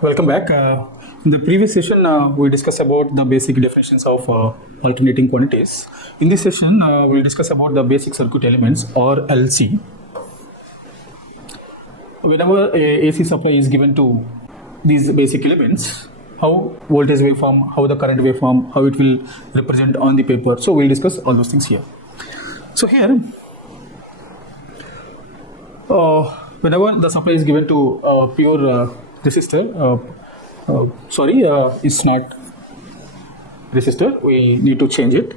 Welcome back. In the previous session, we discussed about the basic definitions of alternating quantities. In this session, we'll discuss about the basic circuit elements or LC. Whenever a AC supply is given to these basic elements, how voltage waveform, how the current waveform, how it will represent on the paper. So we'll discuss all those things here. So here, whenever the supply is given to pure resistor, it's not resistor, we need to change it.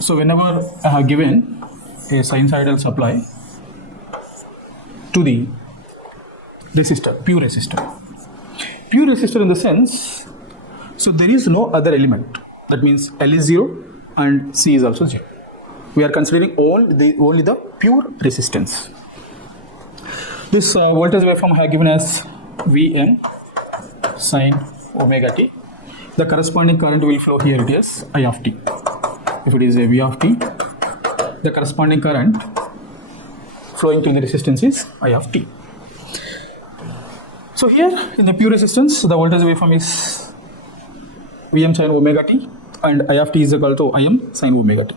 So whenever I have given a sinusoidal supply to the resistor, pure resistor in the sense, so there is no other element, that means L is 0 and C is also 0. We are considering only the pure resistance. This voltage waveform I have given as Vn sine omega t. The corresponding current will flow here, it is I of t. If it is a V of t, the corresponding current flowing through the resistance is I of t. So here in the pure resistance, the voltage waveform is Vm sine omega t and I of t is equal to Im sine omega t.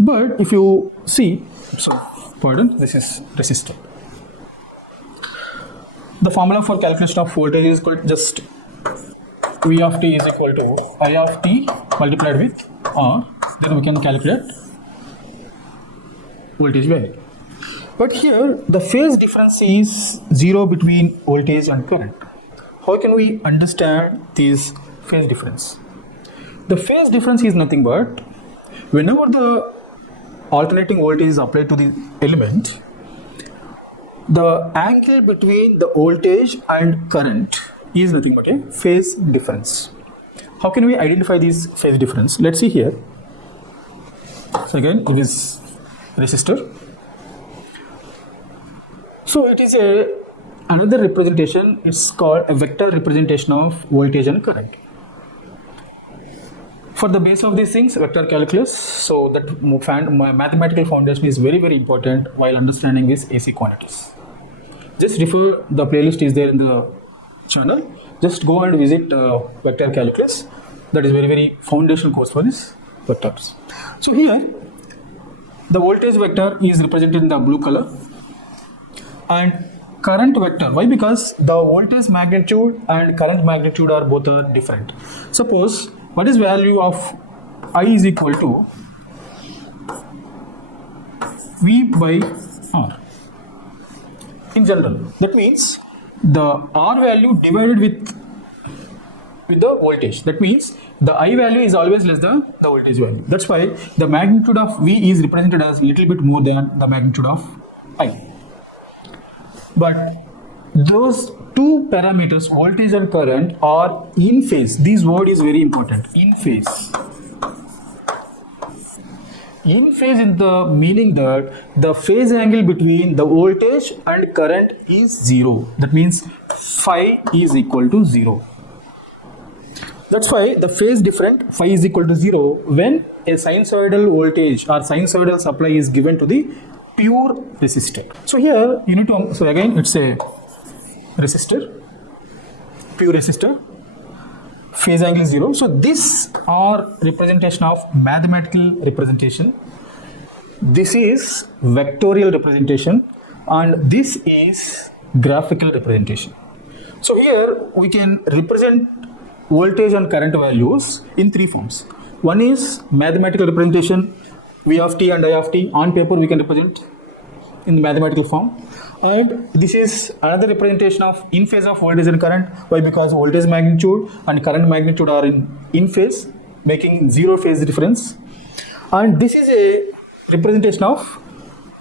But if you see, this is resistor. The formula for calculation of voltage is equal to just V of t is equal to I of t multiplied with R. Then we can calculate voltage value. But here the phase difference is 0 between voltage and current. How can we understand this phase difference? The phase difference is nothing but whenever the alternating voltage is applied to the element, the angle between the voltage and current is nothing but a phase difference. How can we identify this phase difference? Let's see here. So again, it is resistor. So it is another representation. It's called a vector representation of voltage and current. For the base of these things, vector calculus, so that mathematical foundation is very, very important while understanding these AC quantities. Just refer, the playlist is there in the channel. Just go and visit vector calculus. That is very, very foundational course for this vectors. So here, the voltage vector is represented in the blue color and current vector. Why? Because the voltage magnitude and current magnitude are both different. Suppose what is value of I is equal to V by R in general. That means the R value divided with the voltage. That means the I value is always less than the voltage value. That's why the magnitude of V is represented as a little bit more than the magnitude of I. But those two parameters, voltage and current, are in phase. This word is very important. In phase. In phase in the meaning that the phase angle between the voltage and current is 0. That means phi is equal to 0. That's why the phase different, phi is equal to 0, when a sinusoidal voltage or sinusoidal supply is given to the pure resistor. So here you need to, so again it's a resistor, pure resistor, phase angle is 0. So this are representation of mathematical representation, this is vectorial representation, and this is graphical representation. So here we can represent voltage and current values in three forms. One is mathematical representation, V of t and I of t. On paper we can represent in the mathematical form. And this is another representation of in phase of voltage and current. Why? Because voltage magnitude and current magnitude are in phase, making 0 phase difference. And this is a representation of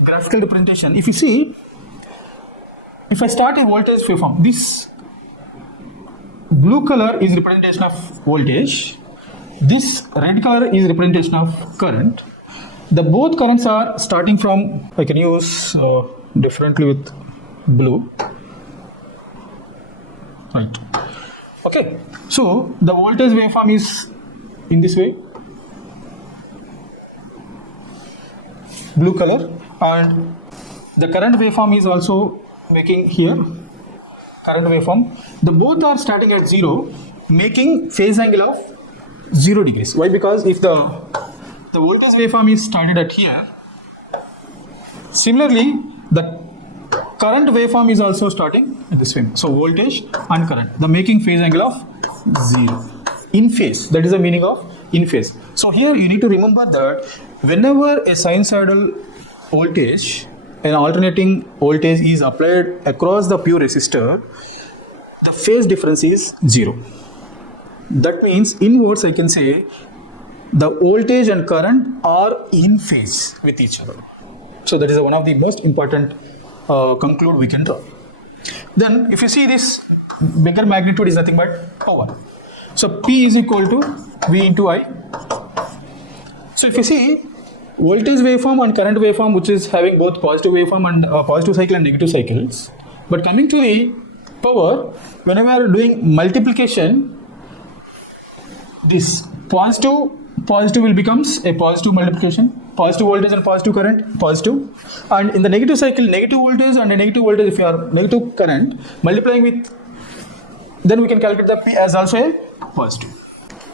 graphical representation. If you see, if I start a voltage waveform, this blue color is representation of voltage, this red color is representation of current. The both currents are starting from, I can use differently with blue, right? Okay, so the voltage waveform is in this way, blue color, and the current waveform is also making here current waveform. The both are starting at 0, making phase angle of 0 degrees. Why? Because if the voltage waveform is started at here, similarly the current waveform is also starting at this way. So voltage and current, the making phase angle of 0 in phase. That is the meaning of in phase. So here you need to remember that whenever a sinusoidal voltage, an alternating voltage is applied across the pure resistor, the phase difference is 0. That means in words I can say the voltage and current are in phase with each other. So that is one of the most important conclude we can draw. Then if you see this bigger magnitude is nothing but power. So P is equal to V into I. So if you see voltage waveform and current waveform, which is having both positive waveform and positive cycle and negative cycles, but coming to the power, whenever you are doing multiplication, this positive will becomes a positive multiplication, positive voltage and positive current, positive, and in the negative cycle, negative voltage and a negative voltage, if you are negative current multiplying with, then we can calculate the P as also a positive.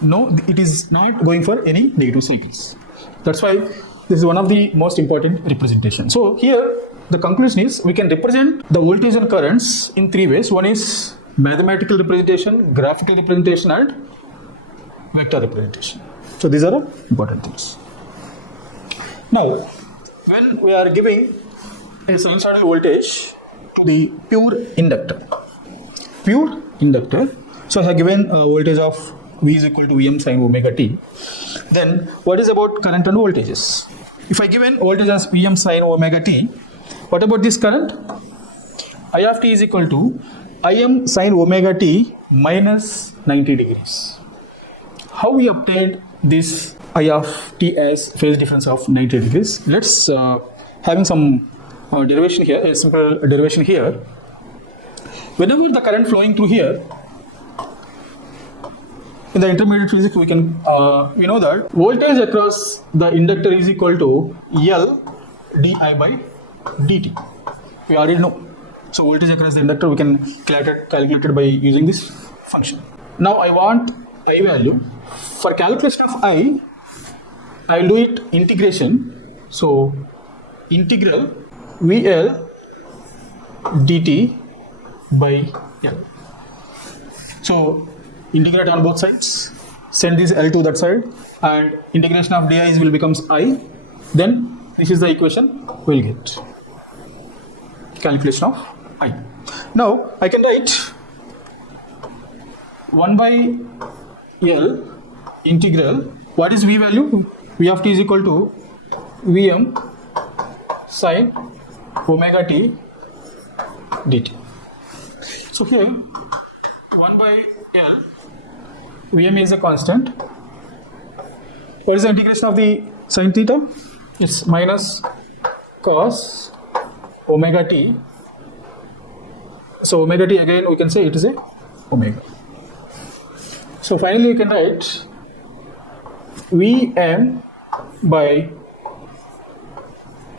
No, it is not going for any negative cycles. That's why this is one of the most important representation. So here the conclusion is we can represent the voltage and currents in 3 ways. One is mathematical representation, graphical representation, and vector representation. So these are important things. Now, when we are giving a sinusoidal voltage to the pure inductor, so I have given a voltage of V is equal to Vm sin omega t. Then what is about current and voltages? If I given voltage as Vm sin omega t, what about this current? I of t is equal to Im sin omega t minus 90 degrees. How we obtained this I of t as phase difference of 90 degrees? Let's having some derivation here, a simple derivation here. Whenever the current flowing through here, in the intermediate physics we can we know that voltage across the inductor is equal to L di by dt. We already know. So voltage across the inductor we can calculate it by using this function. Now I want I value. For calculation of I will do it integration. So integral VL dt by L. So integrate on both sides, send this L to that side, and integration of di will becomes I. Then this is the equation we will get. Calculation of I. Now I can write 1 by L integral. What is V value? V of t is equal to Vm sin omega t dt. So here 1 by L, Vm is a constant. What is the integration of the sin theta? It's minus cos omega t. So omega t again we can say it is a omega. So finally we can write Vm by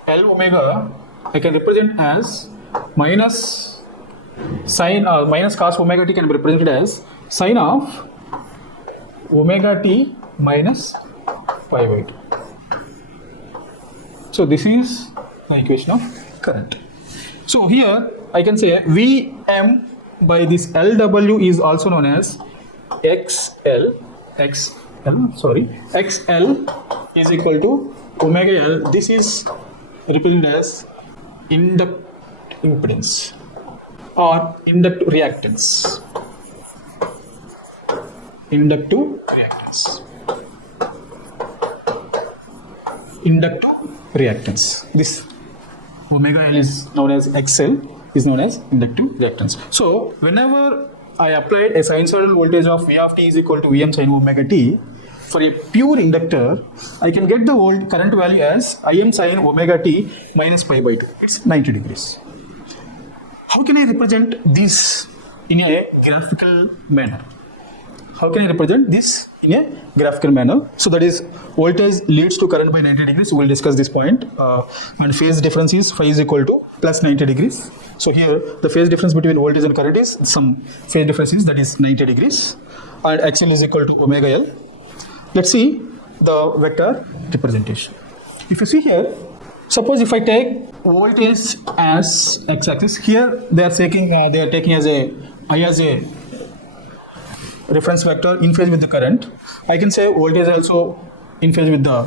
L omega I can represent as minus sin minus cos omega t can be represented as sin of omega t minus pi by 2. So this is the equation of current. So here I can say Vm by this Lw is also known as XL is equal to omega L. This is represented as inductive impedance or inductive reactance. Inductive reactance. This omega L is known as XL, is known as inductive reactance. So whenever I applied a sinusoidal voltage of V of t is equal to Vm sin omega t for a pure inductor, I can get the current value as Im sin omega t minus pi by 2. It's 90 degrees. How can I represent this in a graphical manner? How can I represent this in a graphical manner? So that is, voltage leads to current by 90 degrees. We will discuss this point. And phase difference is phi is equal to plus 90 degrees. So here the phase difference between voltage and current is some phase difference is, that is 90 degrees. And XL is equal to omega L. Let's see the vector representation. If you see here, suppose if I take voltage as x-axis, here they are taking as a I as a reference vector in phase with the current. I can say voltage also in phase with the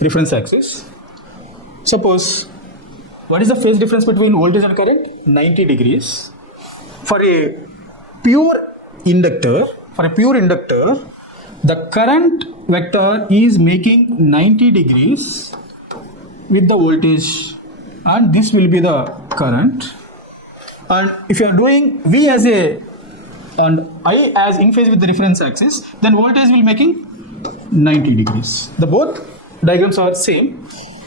reference axis. Suppose, what is the phase difference between voltage and current? 90 degrees. For a pure inductor, the current vector is making 90 degrees with the voltage, and this will be the current. And if you are doing V as a and I as in phase with the reference axis, then voltage will making 90 degrees. The both diagrams are same.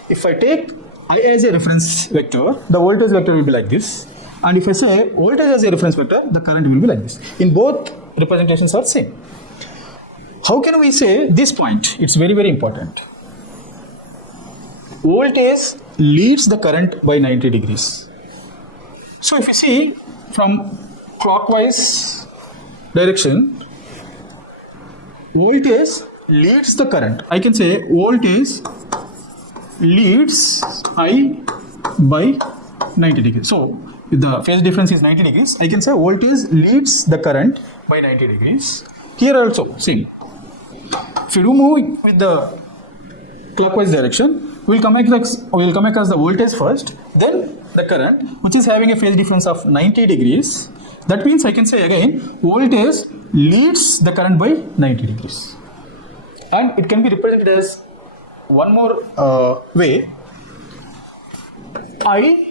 If I take I as a reference vector, the voltage vector will be like this. And if I say voltage as a reference vector, the current will be like this. In both representations are same. How can we say this point? It's very, very important. Voltage leads the current by 90 degrees. So if you see from clockwise direction, voltage leads the current. I can say voltage leads I by 90 degrees. So if the phase difference is 90 degrees, I can say voltage leads the current by 90 degrees. Here also same. If you do move with the clockwise direction, we will come across the voltage first, then the current, which is having a phase difference of 90 degrees. That means I can say again, voltage leads the current by 90 degrees. And it can be represented as one more way. I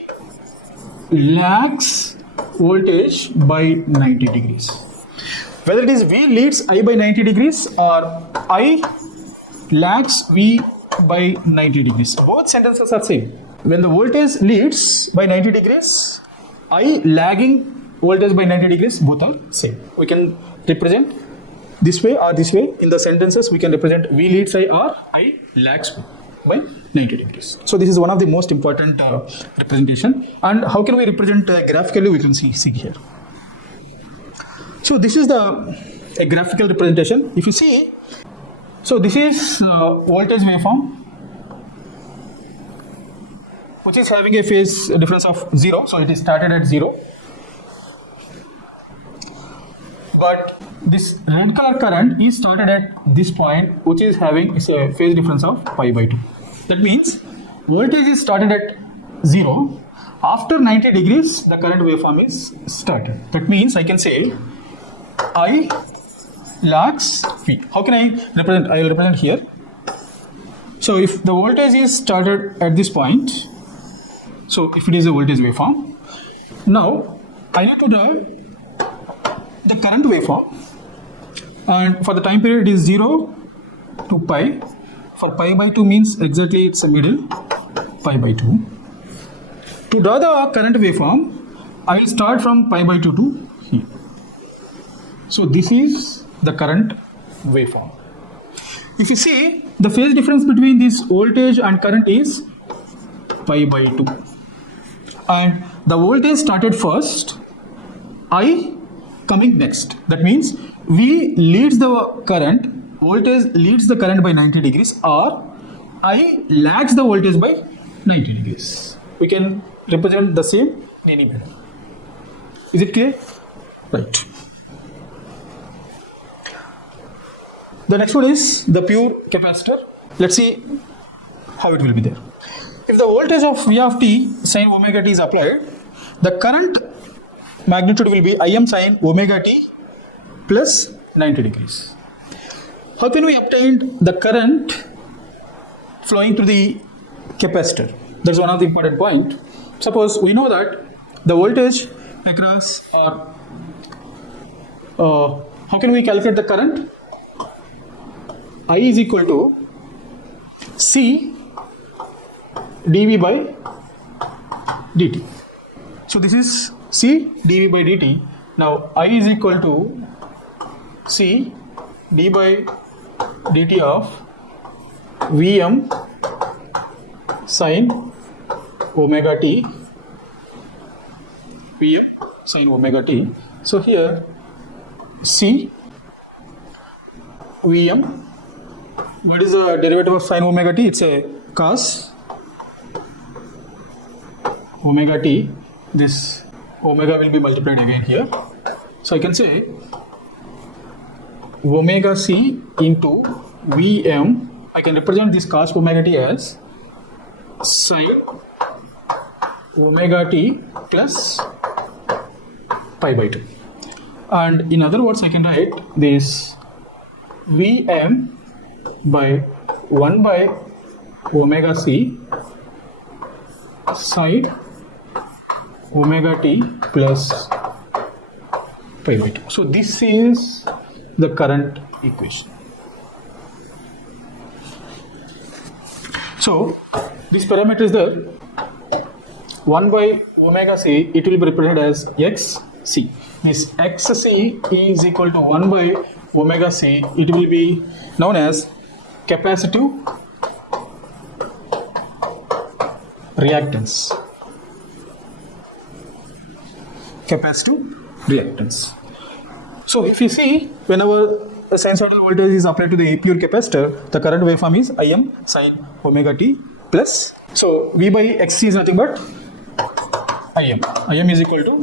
lags voltage by 90 degrees. Whether it is V leads I by 90 degrees or I lags V by 90 degrees. Both sentences are same. When the voltage leads by 90 degrees, I lagging voltage by 90 degrees, both are same. We can represent this way or this way. In the sentences, we can represent V leads I or I lags by 90 degrees. So this is one of the most important representation. And how can we represent graphically? We can see here. So this is a graphical representation. If you see, so this is voltage waveform, which is having a phase difference of 0. So it is started at 0. But this red color current is started at this point, which is having a phase difference of pi by 2. That means voltage is started at 0. After 90 degrees, the current waveform is started. That means I can say I lags V. How can I represent? I will represent here. So if the voltage is started at this point, so if it is a voltage waveform, now I need to draw the current waveform, and for the time period it is 0 to pi. For pi by 2 means exactly it's a middle, pi by 2. To draw the current waveform, I will start from pi by 2 to here. So this is the current waveform. If you see, the phase difference between this voltage and current is pi by 2. And the voltage started first, I coming next. That means V leads the current, voltage leads the current by 90 degrees, or I lags the voltage by 90 degrees. We can represent the same in any manner. Is it clear? Right. The next one is the pure capacitor. Let's see how it will be there. If the voltage of V of t sin omega t is applied, the current magnitude will be Im sin omega t plus 90 degrees. How can we obtain the current flowing through the capacitor? That's one of the important point. Suppose we know that the voltage across how can we calculate the current? I is equal to C dV by dt. So this is C dV by dt. Now I is equal to C d by dt of Vm sin omega t, Vm sin omega t. So here C Vm, what is the derivative of sin omega t? It's a cos omega t. This omega will be multiplied again here. So I can say omega c into Vm. I can represent this cos omega t as sin omega t plus pi by 2. And in other words, I can write this Vm by 1 by omega c sine omega t plus pi by 2. So this is the current equation. So this parameter is there. 1 by omega c, it will be represented as xc. This xc is equal to 1 by omega c. It will be known as capacitive reactance. Capacitive reactance. So if you see, whenever a sinusoidal voltage is applied to the pure capacitor, the current waveform is Im sin omega t plus. So V by xc is nothing but Im. Im is equal to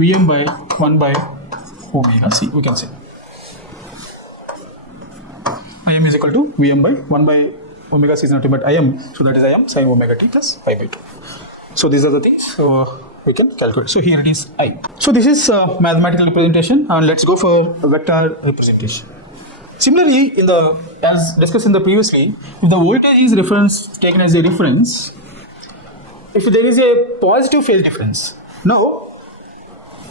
Vm by 1 by omega c, we can say. Im is equal to Vm by 1 by omega c is nothing but Im, so that is Im sin omega t plus pi by 2. So these are the things we can calculate. So here it is I. So this is mathematical representation, and let's go for vector representation. Similarly, as discussed in the previously, if the voltage is taken as a reference, if there is a positive phase difference, now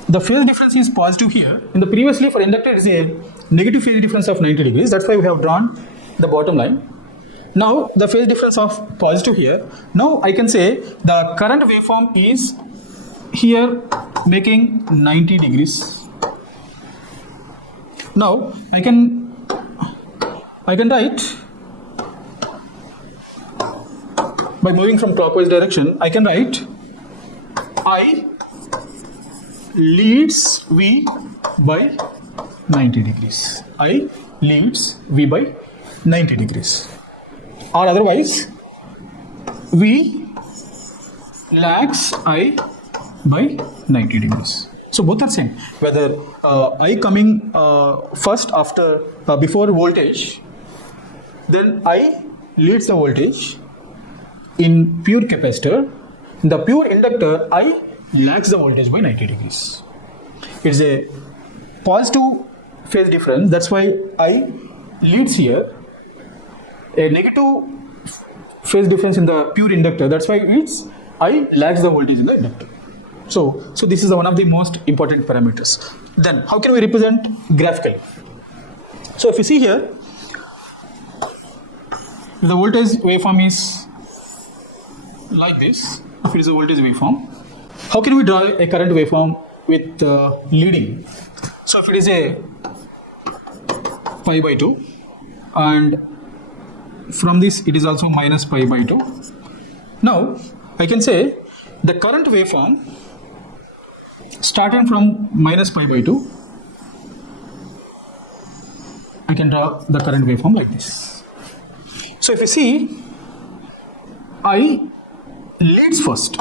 the phase difference is positive here. In the previously for inductor it is a negative phase difference of 90 degrees. That's why we have drawn the bottom line. Now the phase difference of positive here. Now I can say the current waveform is here making 90 degrees. Now I can write, by moving from clockwise direction, I can write I leads V by 90 degrees. I leads V by 90 degrees. Or otherwise, V lags I by 90 degrees. So both are same. Whether I coming first after before voltage, then I leads the voltage. In pure capacitor, in the pure inductor, I lags the voltage by 90 degrees. It's a positive phase difference. That's why I leads here. A negative phase difference in the pure inductor. That's why it's I lags the voltage in the inductor. So this is one of the most important parameters. Then how can we represent graphically? So if you see here, the voltage waveform is like this. If it is a voltage waveform, how can we draw a current waveform with leading? So if it is a pi by 2, and from this it is also minus pi by 2. Now I can say the current waveform starting from minus pi by 2, I can draw the current waveform like this. So if you see, I leads first.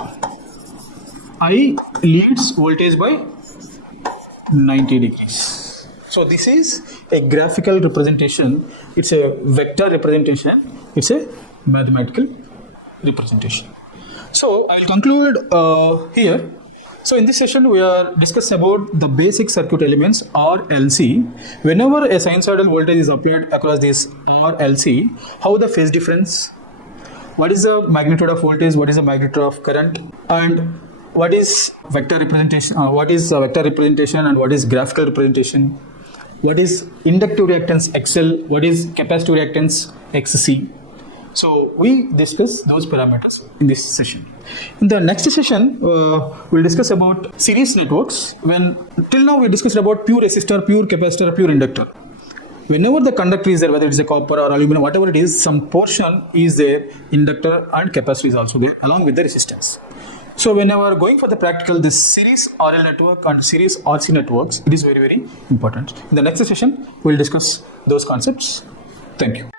I leads voltage by 90 degrees. So this is a graphical representation. It's a vector representation. It's a mathematical representation. So I will conclude here. So in this session we are discussing about the basic circuit elements or LC. Whenever a sinusoidal voltage is applied across this or LC, how the phase difference, what is the magnitude of voltage, what is the magnitude of current, and what is vector representation, and what is graphical representation, what is inductive reactance XL, what is capacitive reactance XC, So we discuss those parameters in this session. In the next session, we'll discuss about series networks. When till now we discussed about pure resistor, pure capacitor, pure inductor. Whenever the conductor is there, whether it is a copper or aluminum, whatever it is, some portion is there, inductor and capacitor is also there along with the resistance. So whenever going for the practical, this series RL network and series RC networks, it is very, very important. In the next session, we'll discuss those concepts. Thank you.